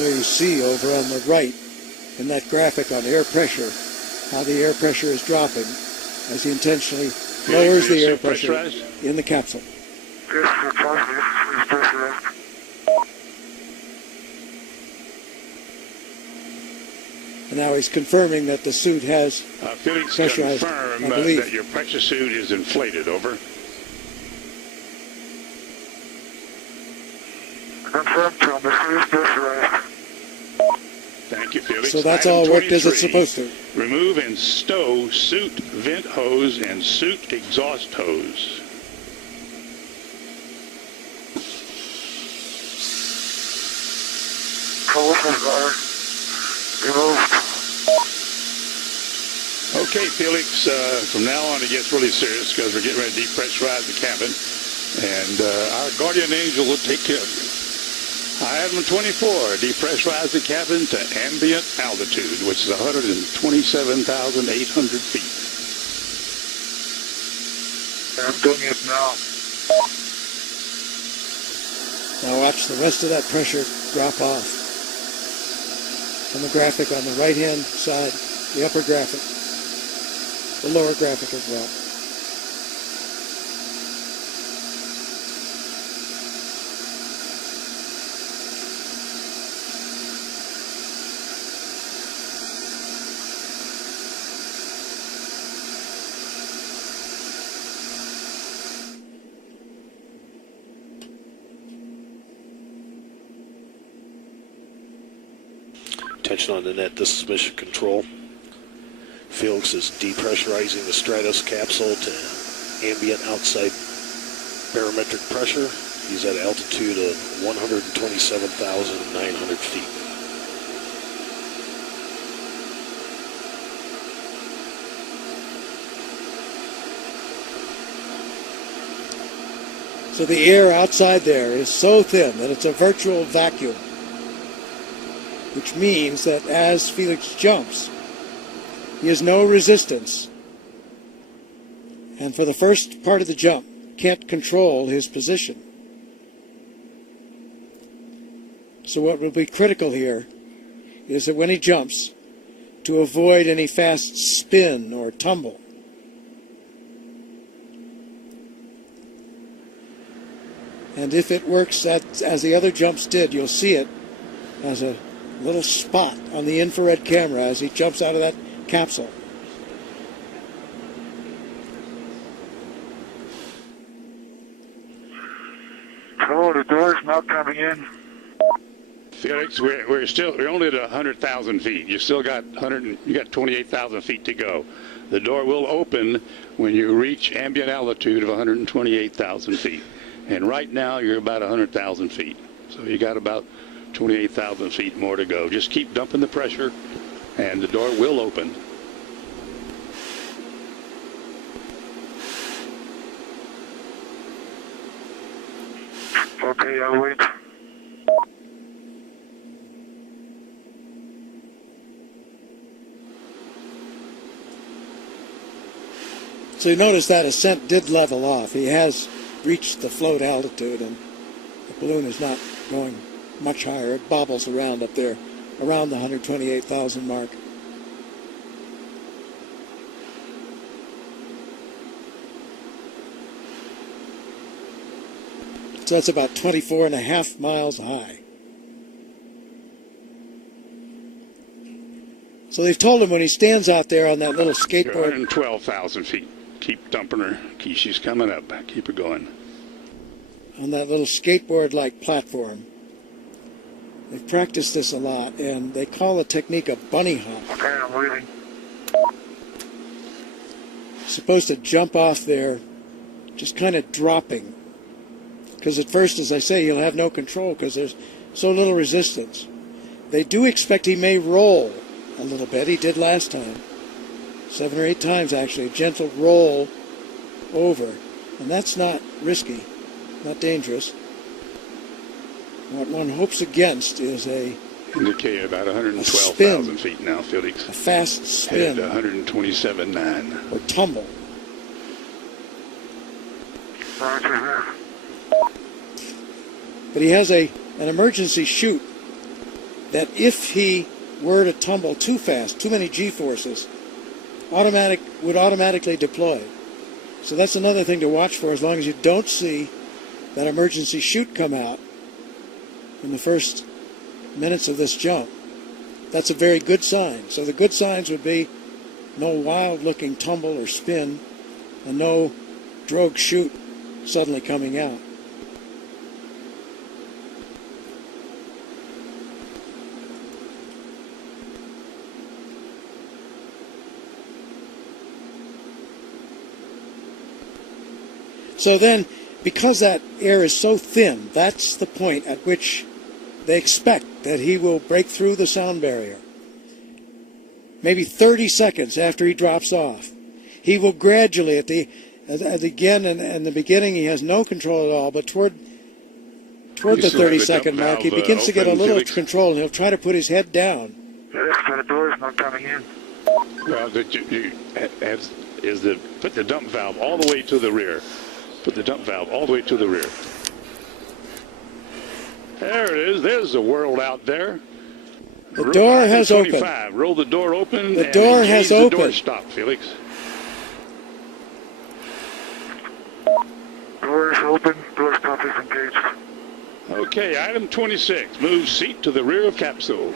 There you see over on the right in that graphic on air pressure how the air pressure is dropping as he intentionally lowers the air pressure in the capsule. And now he's confirming that the suit has Felix, pressurized, confirm I believe. that your pressure suit is inflated, over. Thank you, Felix. So that's Item all worked as it's 23. supposed to. Remove and stow suit vent hose and suit exhaust hose. Okay, Felix, from now on it gets really serious because we're getting ready to depressurize the cabin, and our guardian angel will take care of you. Item 24, depressurize the cabin to ambient altitude, which is 127,800 feet. I'm doing it now. Now watch the rest of that pressure drop off. On the graphic on the right-hand side, the upper graphic, the lower graphic as well. Attention on the net, this is Mission Control. Felix is depressurizing the Stratos capsule to ambient outside barometric pressure. He's at an altitude of 127,900 feet. So the air outside there is so thin that it's a virtual vacuum, which means that as Felix jumps, he has no resistance, and for the first part of the jump, can't control his position. So what will be critical here is that when he jumps, to avoid any fast spin or tumble. And if it works as the other jumps did, you'll see it as a little spot on the infrared camera as he jumps out of that capsule. Oh, the door's not coming in. Felix, we're only at 100,000 feet. You still got 28,000 feet to go. The door will open when you reach ambient altitude of 128,000 feet. And right now you're about 100,000 feet. So you got about 28,000 feet more to go. Just keep dumping the pressure and the door will open. Okay, I'll wait. So you notice that ascent did level off. He has reached the float altitude and the balloon is not going much higher. It bobbles around up there, around the 128,000 mark. So that's about 24.5 miles high. So they've told him when he stands out there on that little skateboard. 112,000 feet. Keep dumping her. She's coming up. Keep her going. On that little skateboard-like platform. They've practiced this a lot, and they call the technique a bunny hop. Okay, I'm waiting. Supposed to jump off there, just kind of dropping. Because at first, as I say, he'll have no control because there's so little resistance. They do expect he may roll a little bit. He did last time. 7 or 8 times, actually. A gentle roll over. And that's not risky, not dangerous. What one hopes against is a indicated about 112,000 feet now, Felix. A fast spin. Headed to 127.9. Or tumble. But he has an emergency chute that if he were to tumble too fast, too many G-forces, would automatically deploy. So that's another thing to watch for, as long as you don't see that emergency chute come out in the first minutes of this jump. That's a very good sign. So the good signs would be no wild-looking tumble or spin, and no drogue chute suddenly coming out. So then, because that air is so thin, that's the point at which they expect that he will break through the sound barrier. Maybe 30 seconds after he drops off, he will gradually, at the beginning, he has no control at all, but toward the 30-second mark, he begins to get a little control, and he'll try to put his head down. The door is not coming in. Well, put the dump valve all the way to the rear. Put the dump valve all the way to the rear. There it is. There's the world out there. The door has opened. Roll the door open. The door has opened. The door stop, Felix. Door is open. Door stop is engaged. Okay, item 26. Move seat to the rear of capsule.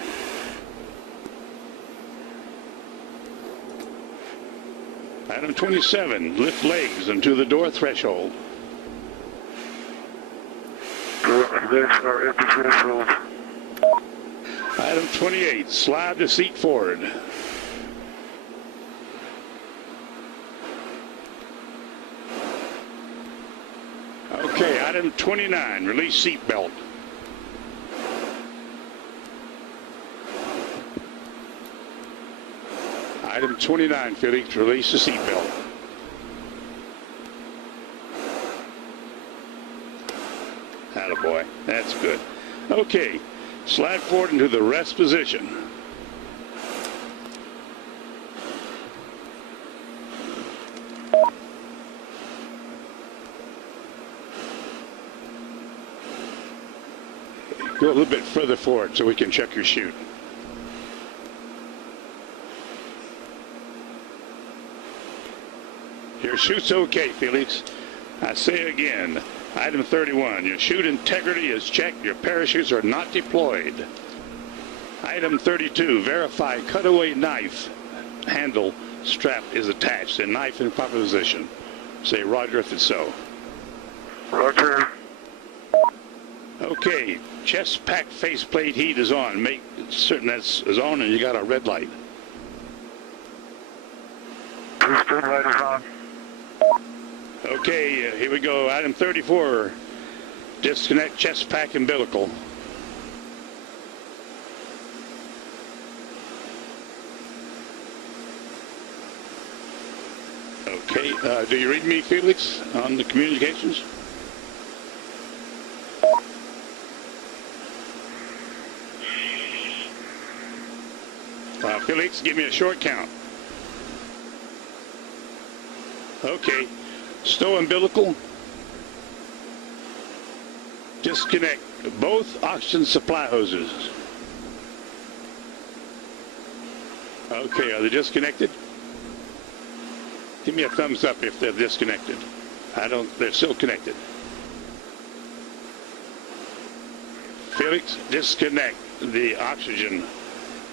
Item 27. Lift legs into the door threshold. Legs are at the threshold. Item 28. Slide the seat forward. Okay, item 29. Release seat belt. Item 29, Felix, release the seat belt. Attaboy, that's good. Okay, slide forward into the rest position. Go a little bit further forward so we can check your chute. Your chute's okay, Felix. I say again, item 31, your chute integrity is checked. Your parachutes are not deployed. Item 32, verify cutaway knife handle strap is attached and knife in proper position. Say roger if it's so. Roger. Okay, chest pack faceplate heat is on. Make certain that's on and you got a red light. Two light is on. Okay, here we go. Item 34, disconnect chest pack umbilical. Okay, do you read me, Felix, on the communications? Felix, give me a short count. Okay. Stow umbilical. Disconnect both oxygen supply hoses. Okay, are they disconnected? Give me a thumbs up if they're disconnected. They're still connected. Felix, disconnect the oxygen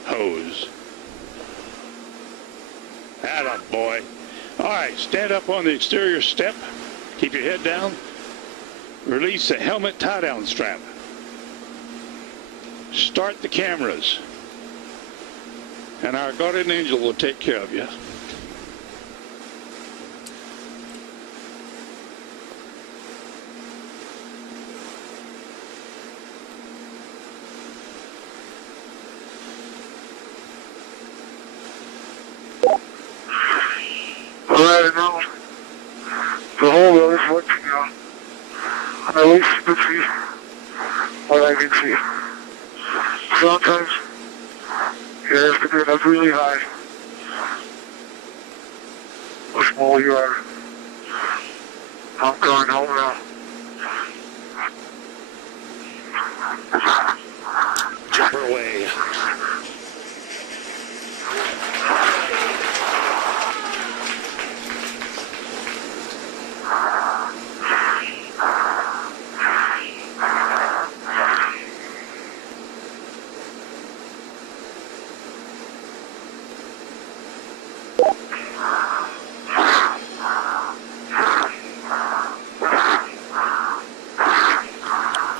hose. Attaboy. All right, stand up on the exterior step. Keep your head down. Release the helmet tie-down strap. Start the cameras. And our guardian angel will take care of you. Alright, now the whole road is working now. And at least you can see what I can see. Sometimes you have to get up really high. The smaller you are. I'm going home now. Jumper away.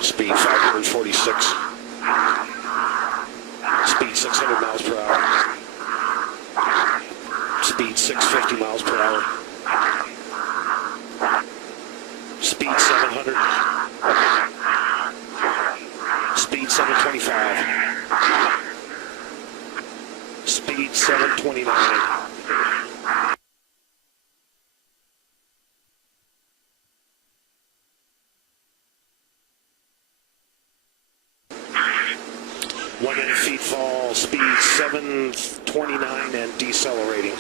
Speed 546. Speed 600 miles per hour. Speed 650 miles per hour. Speed 700. Speed 725. Speed 729. Feet fall, speed 729 and decelerating.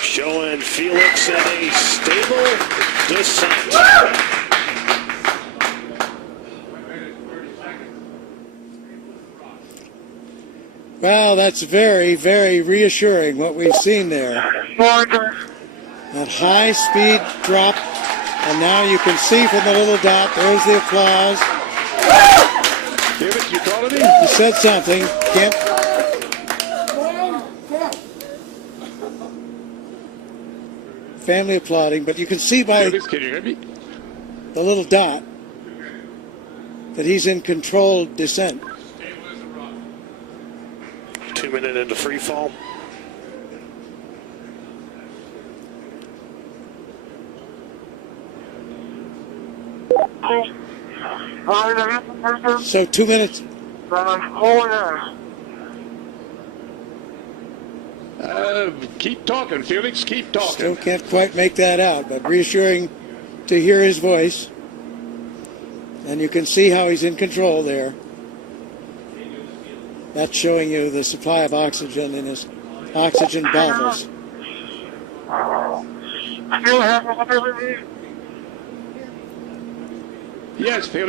Showing Felix in a stable descent. Well, that's very, very reassuring what we've seen there. That high speed drop, and now you can see from the little dot, there's the applause. David, you calling me? He said something. Can't. Family applauding, but you can see by David, can you hear me? the little dot that he's in controlled descent. 2 minutes into free fall. So 2 minutes. Keep talking, Felix. Keep talking. Still can't quite make that out, but reassuring to hear his voice. And you can see how he's in control there. That's showing you the supply of oxygen in his oxygen bottles. Yes, Felix.